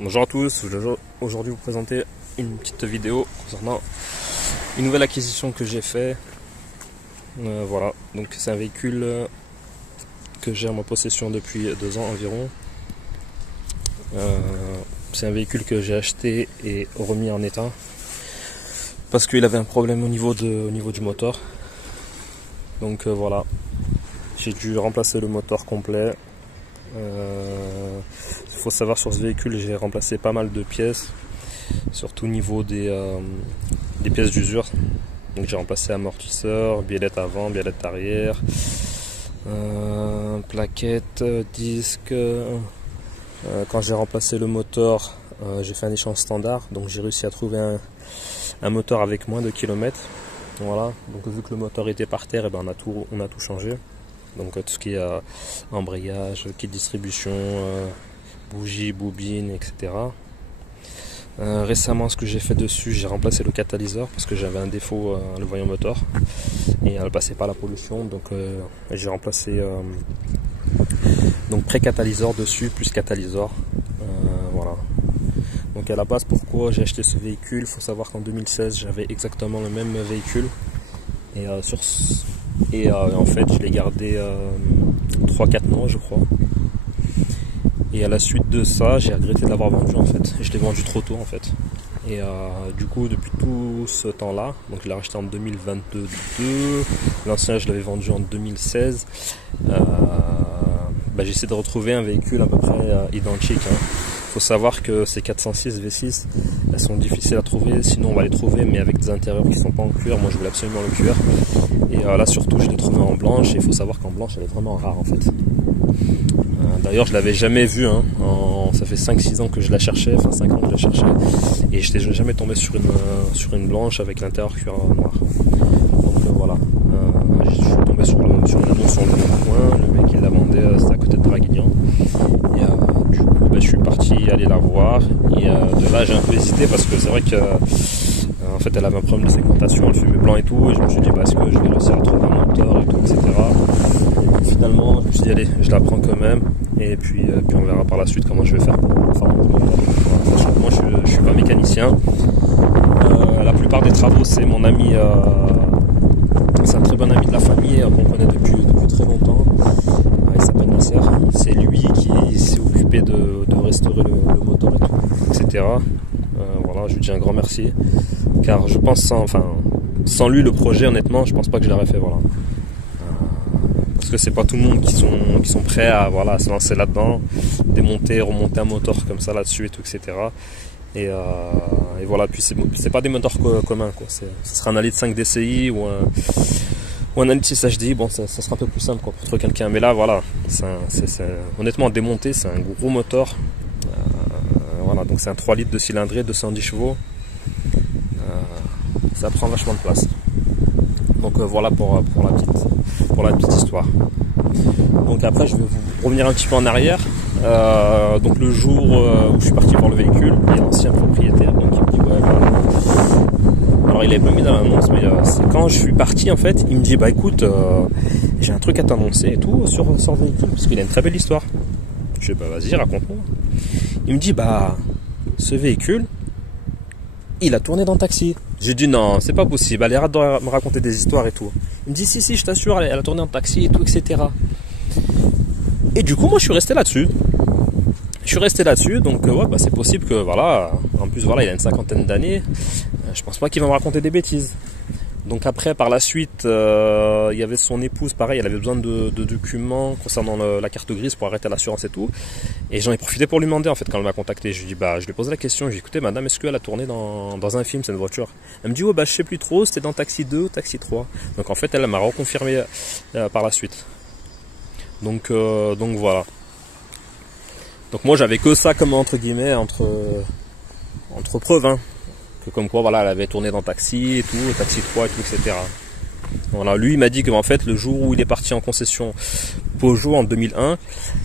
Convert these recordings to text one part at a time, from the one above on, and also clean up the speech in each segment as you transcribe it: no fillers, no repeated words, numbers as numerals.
Bonjour à tous, je vais aujourd'hui vous présenter une petite vidéo concernant une nouvelle acquisition que j'ai fait. Voilà, donc c'est un véhicule que j'ai en ma possession depuis 2 ans environ. C'est un véhicule que j'ai acheté et remis en état parce qu'il avait un problème au niveau du moteur. Donc voilà, j'ai dû remplacer le moteur complet. Il faut savoir, sur ce véhicule j'ai remplacé pas mal de pièces, surtout au niveau des pièces d'usure. Donc j'ai remplacé amortisseur, biellette avant, biellette arrière, plaquettes, disques. Quand j'ai remplacé le moteur, j'ai fait un échange standard, donc j'ai réussi à trouver un moteur avec moins de kilomètres. Voilà, donc vu que le moteur était par terre, et ben on a tout changé. Donc tout ce qui est embrayage, kit distribution, bougies, bobines, etc. Récemment, ce que j'ai fait dessus, j'ai remplacé le catalyseur parce que j'avais un défaut, le voyant moteur, et elle ne passait pas la pollution. Donc j'ai remplacé donc pré-catalyseur dessus plus catalyseur. Voilà. Donc à la base, pourquoi j'ai acheté ce véhicule? Il faut savoir qu'en 2016, j'avais exactement le même véhicule. Et en fait, je l'ai gardé 3-4 mois, je crois. Et à la suite de ça, j'ai regretté de l'avoir vendu en fait. Je l'ai vendu trop tôt en fait. Et du coup, depuis tout ce temps-là, donc je l'ai racheté en 2022. L'ancien, je l'avais vendu en 2016. J'essaie de retrouver un véhicule à peu près identique. Il faut savoir que ces 406 V6, elles sont difficiles à trouver, sinon on va les trouver, mais avec des intérieurs qui ne sont pas en cuir. Moi je voulais absolument le cuir. Et là surtout je l'ai trouvé en blanche, et il faut savoir qu'en blanche elle est vraiment rare en fait. D'ailleurs je l'avais jamais vue, ça fait 5-6 ans que je la cherchais, enfin 5 ans que je la cherchais, et je n'étais jamais tombé sur une blanche avec l'intérieur cuir noir. Donc voilà, je suis tombé sur une annonce sur le coin, le mec il la vendait, c'était à côté de Draguignan. Et du coup je suis parti aller la voir, et de là j'ai un peu hésité parce que c'est vrai que en fait elle avait un problème de segmentation, elle fumait blanc et tout, et je me suis dit est-ce que je vais réussir à trouver un moteur et tout, etc. Et puis finalement je me suis dit allez, je la prends quand même, et puis on verra par la suite comment je vais faire pour moi je suis pas mécanicien. La plupart des travaux c'est mon ami, c'est un très bon ami de la famille qu'on connaît depuis très longtemps. Il s'appelle Nasser. C'est lui qui s'est occupé de restaurer le moteur et tout, etc. Voilà, je lui dis un grand merci, car je pense sans lui le projet, honnêtement, je pense pas que je l'aurais fait. Voilà. Parce que c'est pas tout le monde qui sont prêts à se lancer là-dedans, démonter, remonter un moteur comme ça là-dessus et tout, etc. Et voilà, puis c'est pas des moteurs communs, quoi. Ce sera un Alid 5 DCI ou un Alid 6 HDI, bon ça sera un peu plus simple, quoi, pour trouver quelqu'un. Mais là voilà, honnêtement démonté, c'est un gros moteur. Voilà, donc c'est un 3 litres de cylindrée, 210 chevaux. Ça prend vachement de place. Donc voilà pour la petite histoire. Donc après je vais vous revenir un petit peu en arrière. Donc le jour où je suis parti voir le véhicule, il y a l'ancien propriétaire donc il me dit alors il avait pas mis dans l'annonce, mais c'est quand je suis parti en fait, il me dit écoute, j'ai un truc à t'annoncer et tout sur le véhicule, parce qu'il a une très belle histoire. Je dis vas-y, raconte-moi. Il me dit ce véhicule il a tourné dans le taxi. J'ai dit non, c'est pas possible, elle arrête de me raconter des histoires et tout. Il me dit si je t'assure, elle a tourné en taxi et tout, etc. Et du coup moi je suis resté là-dessus. Donc c'est possible que voilà, en plus voilà, il a une 50aine d'années, je pense pas qu'il va me raconter des bêtises. Donc après par la suite, il y avait son épouse, pareil, elle avait besoin de documents concernant la carte grise pour arrêter l'assurance et tout. Et j'en ai profité pour lui demander en fait quand elle m'a contacté. Je lui dis je lui ai posé la question, je lui ai dit écoutez madame, est-ce qu'elle a tourné dans un film cette voiture? Elle me dit je sais plus trop, c'était dans Taxi 2 ou Taxi 3. Donc en fait elle m'a reconfirmé par la suite. Donc voilà. Donc moi j'avais que ça comme entre guillemets entre preuves, que comme quoi voilà, elle avait tourné dans Taxi et tout, Taxi 3 et tout, etc. Voilà, lui il m'a dit qu'en fait le jour où il est parti en concession Peugeot en 2001,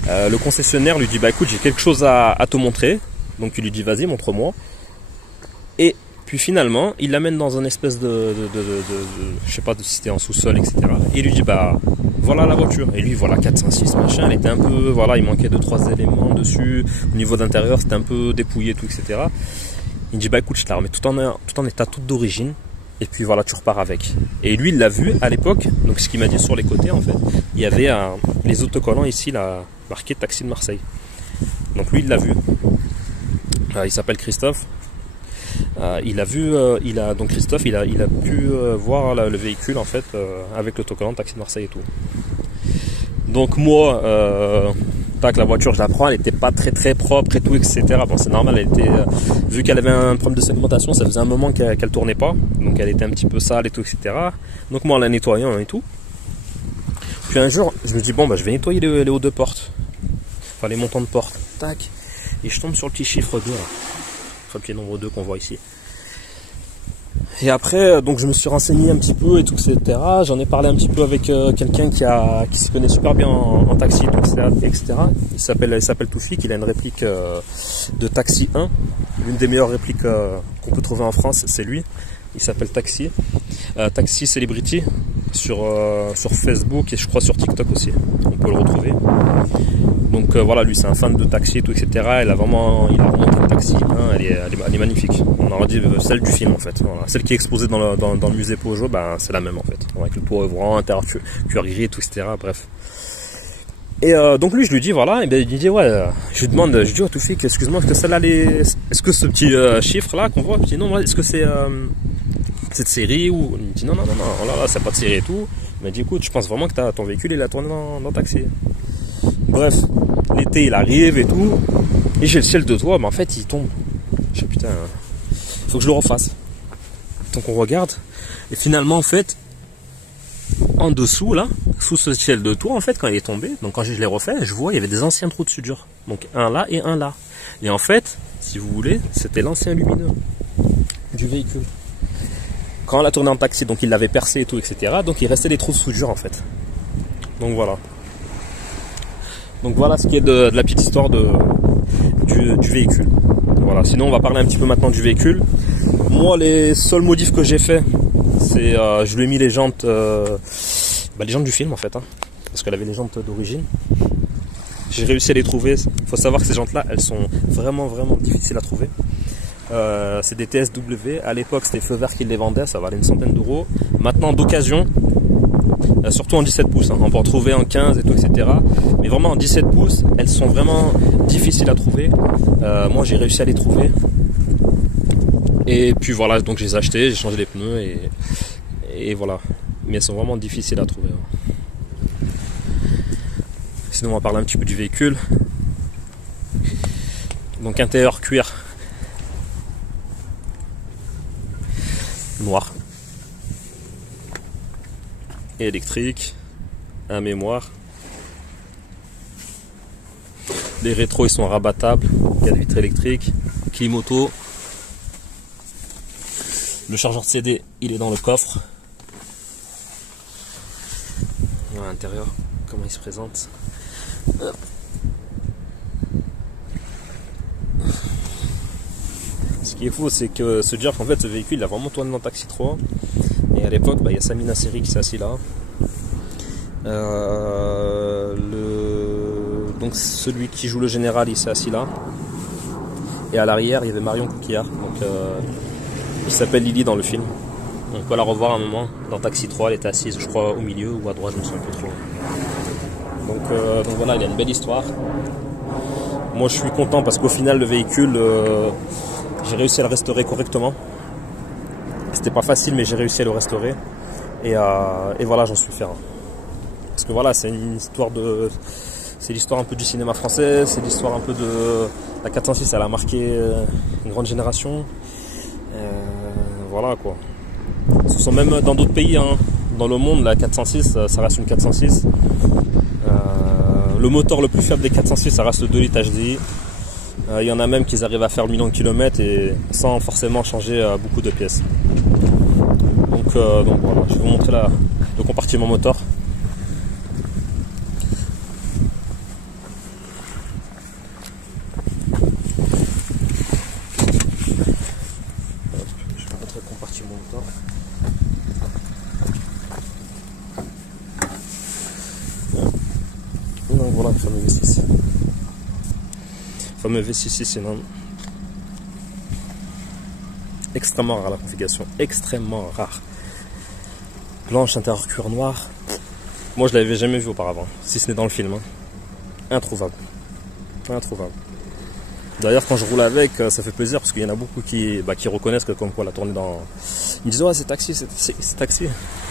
le concessionnaire lui dit écoute, j'ai quelque chose à te montrer. Donc il lui dit vas-y, montre-moi. Et puis finalement il l'amène dans une espèce de je sais pas si c'était en sous-sol, etc. Et il lui dit voilà la voiture. Et lui, voilà, 406, machin, elle était un peu, voilà, il manquait 2-3 éléments dessus. Au niveau d'intérieur, c'était un peu dépouillé, tout, etc. Il me dit, bah écoute, je te la remets tout en état, toute d'origine. Et puis voilà, tu repars avec. Et lui, il l'a vu à l'époque. Donc ce qu'il m'a dit sur les côtés, en fait, il y avait les autocollants ici, là, marqué Taxi de Marseille. Donc lui, il l'a vu. Il s'appelle Christophe. Il a vu, donc Christophe, il a pu voir le véhicule en fait avec l'autocollant Taxi de Marseille et tout. Donc moi, tac, la voiture, je la prends, elle était pas très propre et tout, etc. Bon, c'est normal, elle était, vu qu'elle avait un problème de segmentation, ça faisait un moment qu'elle tournait pas, donc elle était un petit peu sale et tout, etc. Donc moi, en la nettoyant et tout. Puis un jour, je me dis bon, bah je vais nettoyer les hauts de porte, enfin les montants de porte, tac, et je tombe sur le petit chiffre 2 là. Le petit nombre 2 qu'on voit ici. Et après, donc je me suis renseigné un petit peu et tout, etc. J'en ai parlé un petit peu avec quelqu'un qui se connaît super bien en taxi, etc. Il s'appelle Toufik, il a une réplique de Taxi 1. L'une des meilleures répliques qu'on peut trouver en France, c'est lui. Il s'appelle Taxi. Taxi Celebrity sur Facebook et je crois sur TikTok aussi. On peut le retrouver. Donc voilà, lui c'est un fan de taxi et tout, etc. Il a remonté le Taxi 1, elle est magnifique. On aurait dit celle du film en fait. Voilà. Celle qui est exposée dans le musée Peugeot, ben, c'est la même en fait. Avec le toit ouvrant, intérieur cuir gris et tout, etc. Bref. Et donc lui je lui dis voilà, et ben, il dit ouais, je lui demande, je dis oh Toufik, excuse-moi, est-ce que celle-là, est-ce que ce petit chiffre là qu'on voit, je dis non, est-ce que c'est cette série ou il me dit non, oh là, c'est pas de série et tout. Il m'a dit écoute, je pense vraiment que ton véhicule il a tourné dans Taxi. Bref, l'été il arrive et tout, et j'ai le ciel de toit, mais en fait il tombe. Je dis putain, faut que je le refasse. Donc on regarde, et finalement en fait, en dessous là, sous ce ciel de toit en fait, quand il est tombé, donc quand je l'ai refait, je vois il y avait des anciens trous de soudure. Donc un là et un là. Et en fait, si vous voulez, c'était l'ancien lumineux du véhicule. Quand on l'a tourné en taxi, donc il l'avait percé et tout, etc. Donc il restait des trous de soudure en fait. Donc voilà. Donc voilà ce qui est de la petite histoire du véhicule. Voilà. Sinon on va parler un petit peu maintenant du véhicule. Moi les seuls modifs que j'ai fait, c'est je lui ai mis les jantes du film en fait, hein, parce qu'elle avait les jantes d'origine. J'ai réussi à les trouver. Il faut savoir que ces jantes là, elles sont vraiment difficiles à trouver. C'est des TSW. À l'époque c'était Feu Vert qui les vendait, ça valait une centaine d'euros. Maintenant d'occasion, surtout en 17 pouces, hein. On peut en trouver en 15 et tout, etc. Mais vraiment en 17 pouces, elles sont vraiment difficiles à trouver. Moi j'ai réussi à les trouver. Et puis voilà, donc je les ai achetés, j'ai changé les pneus et voilà. Mais elles sont vraiment difficiles à trouver. Sinon on va parler un petit peu du véhicule. Donc intérieur cuir noir. Électrique, un mémoire. Les rétros ils sont rabattables, 4 vitres électriques, clim auto. Le chargeur de CD il est dans le coffre. Voilà l'intérieur, comment il se présente. Hop. Ce qui est fou, c'est que se dire qu'en fait ce véhicule il a vraiment tourné dans Taxi 3. Et à l'époque, il y a Sami Nasseri qui s'est assis là. Donc celui qui joue le général, il s'est assis là. Et à l'arrière, il y avait Marion Cotillard. Donc il s'appelle Lily dans le film. On peut la revoir un moment. Dans Taxi 3, elle était assise, je crois, au milieu ou à droite, je me souviens plus trop. Donc voilà, il y a une belle histoire. Moi, je suis content parce qu'au final, le véhicule, j'ai réussi à le restaurer correctement. C'était pas facile, mais j'ai réussi à le restaurer. Et voilà, j'en suis fier. Parce que voilà, c'est une histoire de... C'est l'histoire un peu du cinéma français, c'est l'histoire un peu de... La 406, elle a marqué une grande génération. Voilà, quoi. Ce sont même dans d'autres pays, hein, dans le monde, la 406, ça reste une 406. Le moteur le plus faible des 406, ça reste le 2 litres HDI. Il y en a même qui arrivent à faire le million de kilomètres et sans forcément changer beaucoup de pièces. Donc voilà, je vais vous montrer le compartiment moteur. Je vais vous montrer le compartiment moteur. fameux V66 Sinon. Extrêmement rare la configuration, extrêmement rare. Blanche, intérieur cuir noir. Moi je l'avais jamais vu auparavant, si ce n'est dans le film. Hein. Introuvable. Introuvable. D'ailleurs quand je roule avec, ça fait plaisir parce qu'il y en a beaucoup qui reconnaissent que comme quoi la tournée dans... Ils me disent ouais c'est taxi, c'est taxi.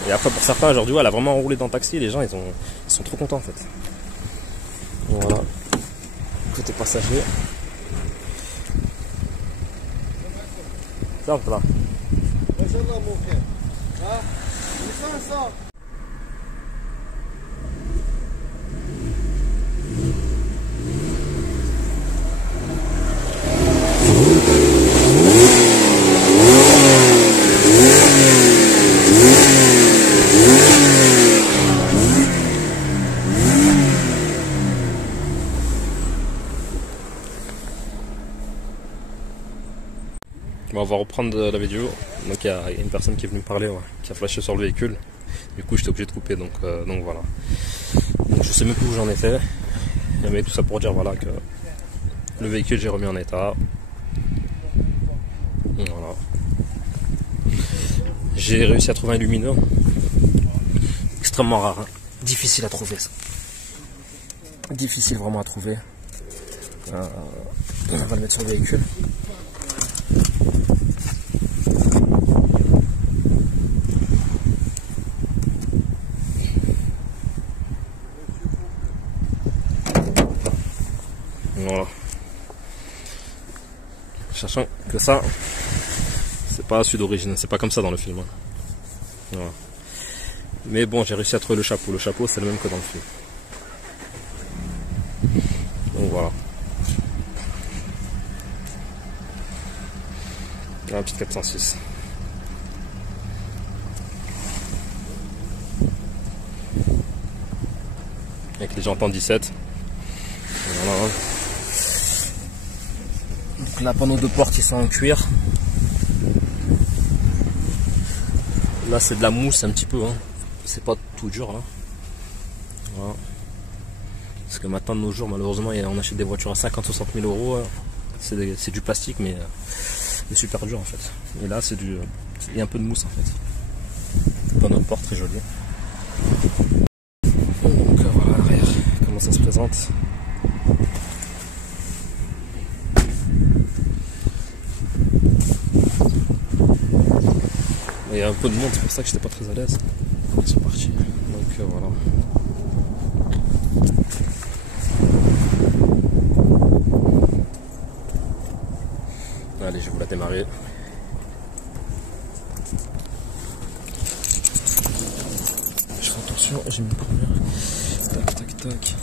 Et après pour certains aujourd'hui ouais, elle a vraiment roulé dans taxi, les gens ils sont trop contents en fait. Voilà. Côté passager. Là, là. On va reprendre la vidéo. Donc il y a une personne qui est venue me parler, ouais, qui a flashé sur le véhicule. Du coup j'étais obligé de couper, donc voilà. Donc, je sais même plus où j'en étais. Mais tout ça pour dire voilà que le véhicule j'ai remis en état. Voilà. J'ai réussi à trouver un lumineux. Extrêmement rare, hein. Difficile à trouver ça. Difficile vraiment à trouver. On va le mettre sur le véhicule. Voilà. Sachant que ça, c'est pas celui d'origine, c'est pas comme ça dans le film. Hein. Voilà. Mais bon, j'ai réussi à trouver le chapeau. Le chapeau, c'est le même que dans le film. Donc voilà. Un petit 406. Avec les jantes en 17. Voilà. Donc là, panneau de porte qui sont en cuir. Là, c'est de la mousse un petit peu. Hein. C'est pas tout dur là. Voilà. Parce que maintenant, de nos jours, malheureusement, on achète des voitures à 50-60 000 euros. C'est du plastique, mais c'est super dur en fait. Et là, il y a un peu de mousse en fait. Panneau de porte très joli. Donc voilà l'arrière, comment ça se présente. Il y a un peu de monde, c'est pour ça que j'étais pas très à l'aise. Ils sont partis. Donc voilà. Allez, je vais vous la démarrer. Je fais attention, j'ai mis une première. Tac, tac, tac.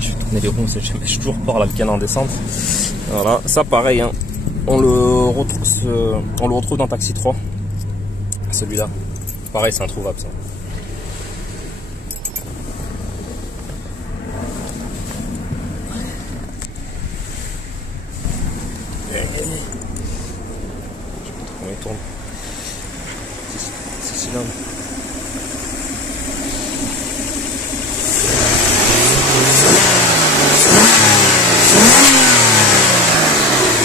Je vais tourner les roues, je suis toujours peur là, le canard en descente. Voilà, ça pareil, hein. On le retrouve dans Taxi 3. Celui-là. Pareil, c'est introuvable ça. Comment il tourne. 6 cylindres.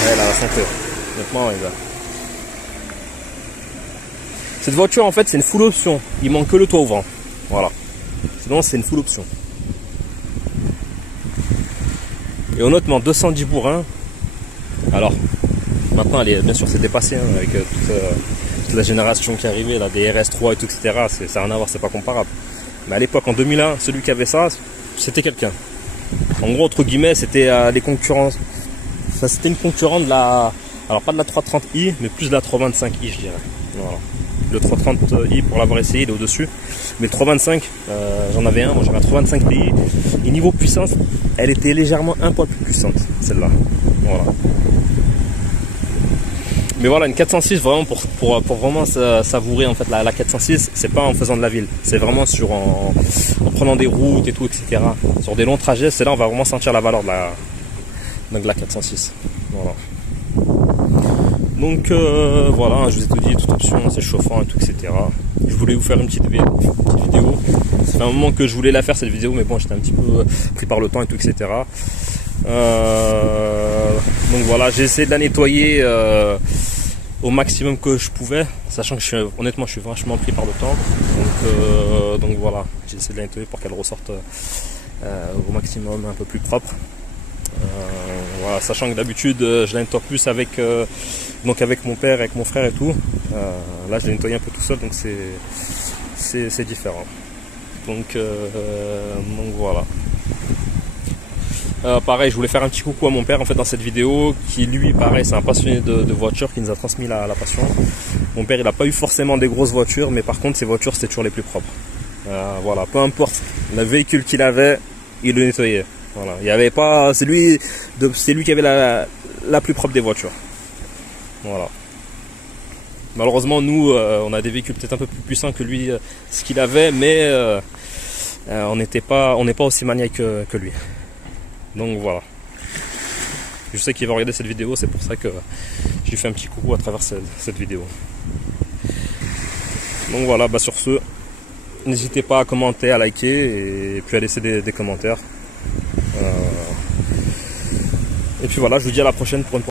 Ouais, là, la santé. Honnêtement, les gars. Cette voiture en fait c'est une full option, il manque que le toit ouvrant, voilà, sinon c'est une full option. Et honnêtement 210 bourrins, alors maintenant elle est, bien sûr c'est dépassé hein, avec toute la génération qui est arrivée, là, des RS3 et tout etc, ça n'a rien à voir, c'est pas comparable. Mais à l'époque en 2001, celui qui avait ça, c'était quelqu'un. En gros entre guillemets c'était les concurrents, enfin, c'était une concurrente de la, alors pas de la 330i mais plus de la 325i je dirais, voilà. Le 330i pour l'avoir essayé il est au dessus, mais le 325 j'en avais un, moi j'avais un 325 Ti et niveau puissance elle était légèrement un poil plus puissante celle-là, voilà. Mais voilà une 406 vraiment pour vraiment savourer en fait la 406, c'est pas en faisant de la ville, c'est vraiment en prenant des routes et tout etc. Sur des longs trajets, c'est là on va vraiment sentir la valeur de la 406, voilà. Donc voilà, je vous ai tout dit, toute option, c'est chauffant et tout, etc. Je voulais vous faire une petite vidéo. Ça fait un moment que je voulais la faire cette vidéo, mais bon, j'étais un petit peu pris par le temps et tout, etc. Donc voilà, j'ai essayé de la nettoyer au maximum que je pouvais, sachant que honnêtement je suis vachement pris par le temps. Donc voilà, j'ai essayé de la nettoyer pour qu'elle ressorte au maximum un peu plus propre. Voilà, sachant que d'habitude je la nettoie plus avec mon père, avec mon frère et tout. Là je l'ai nettoyé un peu tout seul, donc c'est différent. Donc voilà. Pareil, je voulais faire un petit coucou à mon père en fait dans cette vidéo, qui lui pareil c'est un passionné de voitures, qui nous a transmis la passion. Mon père il n'a pas eu forcément des grosses voitures, mais par contre ses voitures c'était toujours les plus propres. Voilà, peu importe le véhicule qu'il avait, il le nettoyait. Voilà, il y avait pas, c'est lui qui avait la plus propre des voitures. Voilà. Malheureusement nous on a des véhicules peut-être un peu plus puissants que lui, ce qu'il avait, mais on n'est pas aussi maniaque que lui. Donc voilà. Je sais qu'il va regarder cette vidéo, c'est pour ça que je lui fais un petit coucou à travers cette vidéo. Donc voilà, bah sur ce, n'hésitez pas à commenter, à liker et puis à laisser des commentaires. Et puis voilà, je vous dis à la prochaine pour une prochaine.